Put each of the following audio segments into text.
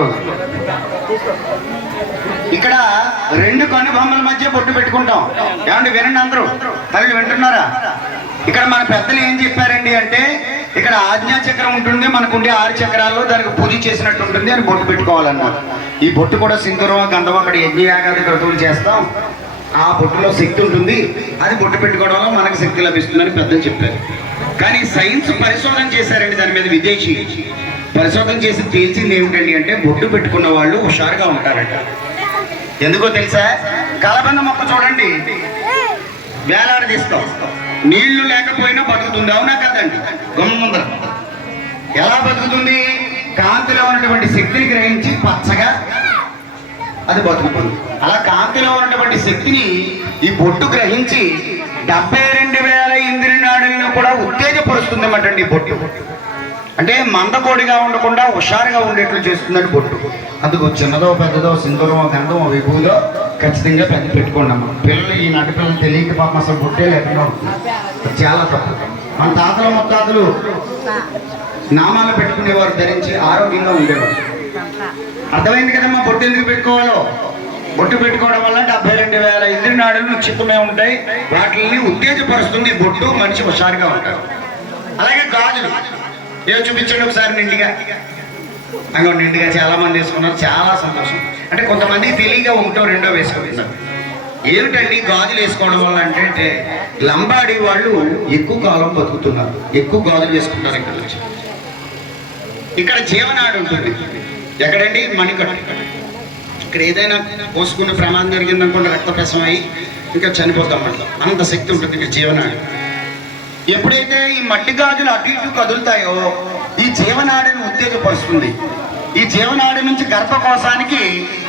పడుతుంది. ఇక్కడ రెండు కనుబొమ్మల మధ్య బొట్టు పెట్టుకుంటాం. ఏమండి వినండి అందరూ. తల్లి వింటున్నారా? ఇక్కడ మన పెద్దలు ఏం చెప్పారండి అంటే ఇక్కడ ఆజ్ఞా చక్రం ఉంటుంది మనకుండే ఆరు చక్రాల్లో దానికి పూజ చేసినట్టు ఉంటుంది అని బొట్టు పెట్టుకోవాలన్నారు. ఈ బొట్టు కూడా సింధూరం గంధం అక్కడ యజ్ఞయాగాది క్రతువులు చేస్తాం. ఆ బొట్టులో శక్తి ఉంటుంది. అది బొట్టు పెట్టుకోవడం వల్ల మనకు శక్తి లభిస్తుందని పెద్దలు చెప్పారు. కానీ సైన్స్ పరిశోధన చేశారండి దాని మీద విదేశీ. పరిశోధన చేసి తేల్చింది ఏమిటండి అంటే బొట్టు పెట్టుకున్న వాళ్ళు హుషారుగా ఉంటారట. ఎందుకో తెలుసా? కలబంద మొక్క చూడండి. వేలాడదీస్తాం నీళ్ళు లేకపోయినా బతుకుతుంది. అవునా కదండి? గమ్ముందర ఎలా బతుకుతుంది? కాంతిలో ఉన్నటువంటి శక్తిని గ్రహించి పచ్చగా అది బతుకుతుంది అలా కాంతిలో ఉన్నటువంటి శక్తిని ఈ బొట్టు గ్రహించి డెబ్బై రెండు వేల ఇంద్రియ నాడులను కూడా ఉత్తేజపరుస్తుంది అన్నమాట ఈ బొట్టు. అంటే మందకోడిగా ఉండకుండా హుషారుగా ఉండేట్లు చేస్తుందని బొట్టు. అందుకు చిన్నదో పెద్దదో సింధూరమో గంధమో విభూదో ఖచ్చితంగా పెద్ద పెట్టుకోండి అమ్మ. పిల్లలు ఈ నాటి పిల్లలు తెలియక పాపం అసలు బొట్టే లేకుండా ఉంటుంది. చాలా తప్పు. మన తాతలు ముత్తాతలు నామాలు పెట్టుకునేవారు ధరించి ఆరోగ్యంగా ఉండేవారు. అర్థమైంది కదమ్మా బొట్టు ఎందుకు పెట్టుకోవాలో? బొట్టు పెట్టుకోవడం వల్ల డెబ్బై రెండు వేల ఇంద్రి నాడులు చిత్తమే ఉంటాయి. వాటిని ఉత్తేజపరుస్తుంది బొట్టు. మనిషి హుషారుగా ఉంటారు అలాగే గాజులు. ఏదో చూపించండి ఒకసారి నిండిగా. అగో నిండుగా చాలా మంది వేసుకున్నారు. చాలా సంతోషం. అంటే కొంతమంది తెలియగా ఒకటో రెండో వేసుకుంటున్నారు ఏమిటండి గాజులు వేసుకోవడం వల్ల అంటే లంబాడి వాళ్ళు ఎక్కువ కాలం బతుకుతున్నారు. ఎక్కువ గాజులు వేసుకుంటారు ఇక్కడ నుంచి. ఇక్కడ జీవనాడు ఉంటుంది. ఎక్కడండి? మణికట్టు. ఇక్కడ ఏదైనా పోసుకున్న ప్రమాదం జరిగిందనుకోండి రక్త ప్రసవం ఇంకా చనిపోతాం అంట అంత శక్తి ఉంటుంది ఇక్కడ జీవనాడు. ఎప్పుడైతే ఈ మట్టి గాజులు అటు ఇటు కదులుతాయో ఈ జీవనాడిని ఉత్తేజపరుస్తుంది. ఈ జీవనాడి నుంచి గర్భకోశానికి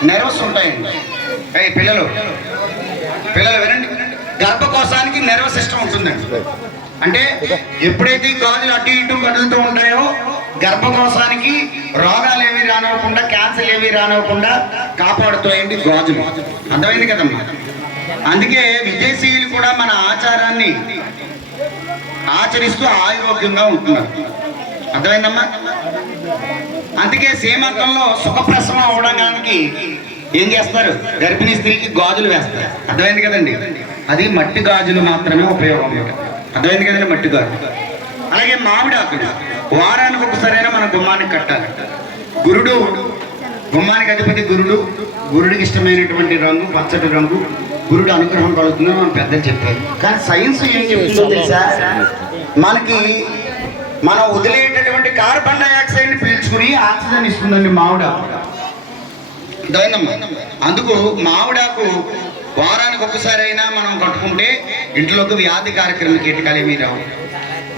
నెర్వస్ ఉంటాయండి. పిల్లలు పిల్లలు వినండి. గర్భకోశానికి నెర్వస్ సిస్టమ్ ఉంటుందండి. అంటే ఎప్పుడైతే ఈ గాజులు అటు ఇటు కదులుతూ ఉంటాయో గర్భకోశానికి రోగాలు ఏవి రానివ్వకుండా క్యాన్సర్ ఏవి రానివ్వకుండా కాపాడుతాయండి గాజులు. అర్థమైంది కదమ్మా? అందుకే విదేశీయులు కూడా మన ఆచారాన్ని ఆచరిస్తూ ఆరోగ్యంగా ఉంటున్నారు. అర్థమైందమ్మా? అందుకే సేమంతంలో సుఖప్రసవం అవడానికి ఏం చేస్తారు? గర్భిణీ స్త్రీకి గాజులు వేస్తారు. అర్థమైంది కదండి? అది మట్టి గాజులు మాత్రమే ఉపయోగం అర్థమైంది కదండి మట్టి గాజులు? అలాగే మామిడి ఆకులు. వారానికి ఒకసారైనా మన గుమ్మానికి కట్టాలి. గురుడు గుమ్మానికి అధిపతి గురుడు గురుడికి ఇష్టమైనటువంటి రంగు పచ్చటి రంగు గురుడు అనుగ్రహం కలుగుతుందని మన పెద్దలు చెప్పారు. కానీ సైన్స్ ఏం చెప్తుందో తెలుసా? మనకి మనం వదిలేటటువంటి కార్బన్ డైఆక్సైడ్ని పీల్చుకుని ఆక్సిజన్ ఇస్తుందండి అర్థమైందమ్మా అందుకు మామిడాకు వారానికి ఒకసారి అయినా మనం కట్టుకుంటే ఇంట్లోకి వ్యాధి కార్యక్రమం కీటకాలు ఏమీ రావు.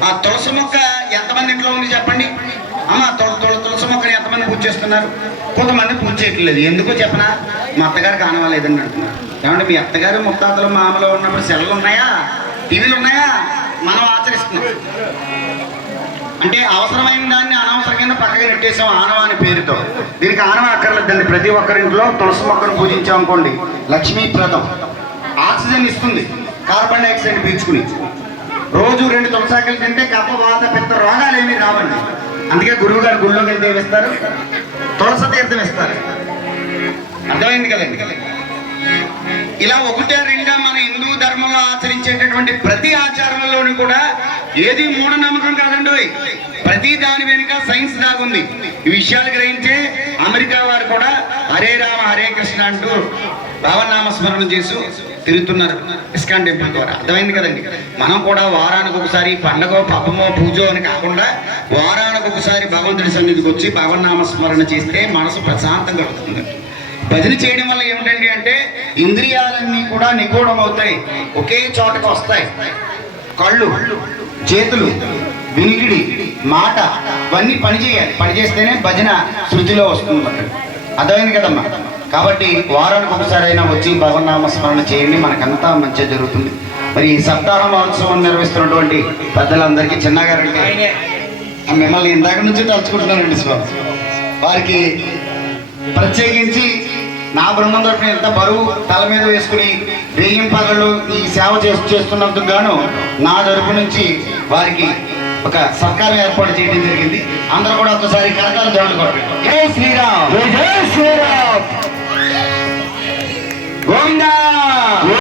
ఆ తులసి మొక్క ఎంతమంది ఇంట్లో ఉంది చెప్పండి? అమ్మ తుల తుల తులసి కొంతమంది పూజ చేస్తున్నారు. కొంతమంది పూజ చేయట్లేదు. ఎందుకో చెప్పనా? మా అత్తగారు కానవాలేదని అంటున్నారు. ఏమంటే మీ అత్తగారు ముత్తాతలు మామలో ఉన్నప్పుడు సెలవులు ఉన్నాయా? టీవీలు ఉన్నాయా? మనం ఆచరిస్తున్నాం. అంటే అవసరమైన దాన్ని అనవసరంగా పక్కకి నెట్టేసాం ఆనవ అని పేరుతో. దీనికి ఆనవ అక్కర్లేదండి. ప్రతి ఒక్కరింట్లో తులసి మొక్కను పూజించాం అనుకోండి లక్ష్మీప్రదం ఆక్సిజన్ ఇస్తుంది. కార్బన్ డైఆక్సైడ్ పీల్చుకుని. రోజు రెండు తులసాకులు తింటే కప్ప వాత పెద్ద రోగాలు ఏమీ రావండి. అందుకే గురువు గారు గుళ్ళోకి వెళ్తే ఏమిస్తారు తులస తీర్థం ఇస్తారు. అర్థమైంది కదండి? ఇలా ఒకటే రెండా మన హిందూ ధర్మంలో ఆచరించేటటువంటి ప్రతి ఆచారంలోనూ కూడా ఏది మూఢనమ్మకం కాదండి ప్రతి దాని వెనుక సైన్స్ దాగుంది ఈ విషయాలు గ్రహించే అమెరికా వారు కూడా హరే రామ హరే కృష్ణ అంటూ భావనామ చేసు తిరుగుతున్నారు ఇస్కాన్ టెంపుల్ ద్వారా. అర్థమైంది కదండి? మనం కూడా వారానికి ఒకసారి పండగ పబ్బమో పూజో అని కాకుండా వారానికి ఒకసారి భగవంతుడి సన్నిధికి వచ్చి భగవన్నామస్మరణ చేస్తే మనసు ప్రశాంతంగా కలుగుతుంది. భజన చేయడం వల్ల ఏమిటండి అంటే ఇంద్రియాలన్నీ కూడా నిగూఢం అవుతాయి ఒకే చోటకు వస్తాయి. కళ్ళు చేతులు వినికిడి మాట ఇవన్నీ పనిచేయాలి. పనిచేస్తేనే భజన శృతిలో వస్తుంది అక్కడ అర్థమైంది కదమ్మా? కాబట్టి వారానికి ఒకసారి అయినా వచ్చి భగవన్నామ స్మరణ చేయండి మనకంతా మంచిగా జరుగుతుంది. మరి ఈ సప్తాహ మహోత్సవం నిర్వహిస్తున్నటువంటి పెద్దలందరికీ చిన్నగారికి మిమ్మల్ని ఇందాక నుంచి తలుచుకుంటున్నానండి స్వామి. వారికి ప్రత్యేకించి నా బృందం తరపున ఎంత బరువు తల మీద వేసుకుని బియ్యం పగళ్ళు ఈ సేవ చేస్తూ చేస్తున్నందుకు గాను నా తరపు నుంచి వారికి ఒక సత్కారం ఏర్పాటు చేయడం జరిగింది. అందరూ కూడా ఒకసారి కరకాల జోళ్ళు జై శ్రీరామ్! జై శ్రీరామ్! Govinda!